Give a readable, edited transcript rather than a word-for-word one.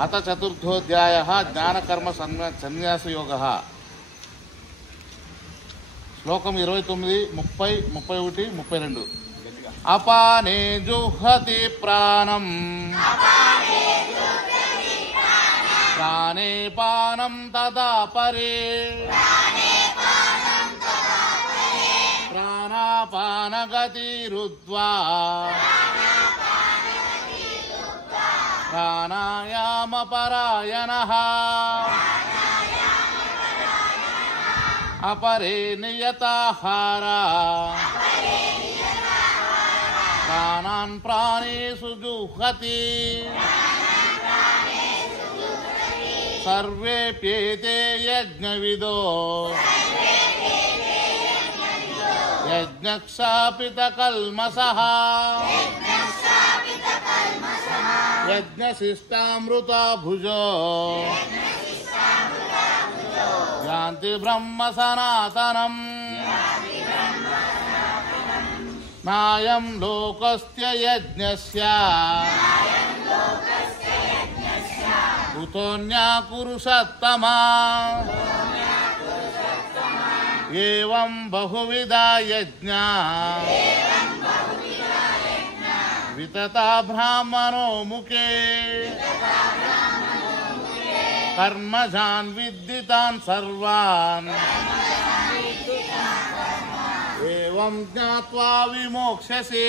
అత చతుర్థోధ్యాయः జ్ఞానకర్మ సన్యాసయోగः. శ్లోకం 29, 30, 31, 32. అపానే జుహతి ప్రాణం ప్రాణే పానం తదా పరే ప్రాణాపానగతిరుద్ధ్వా ప్రాణాయామపరాయణః అపరే నియతాహారా ప్రాణాన్ ప్రాణేషు జుహతి సర్వేప్యేతే యజ్ఞవిదో యజ్ఞక్షాపితకల్మషః యజ్ఞశిష్టామృతా భుజో యాంతి బ్రహ్మ సనాతనం. నాయం లోకస్య యజ్ఞస్య కుతోన్యా కురుషత్తమా ఏవం బహువిధా యజ్ఞా వితతా బ్రాహ్మణో ముఖే కర్మజాన్ విద్దితాన్ సర్వాన్ ఏవం జ్ఞాత్వా విమోక్ష్యసే.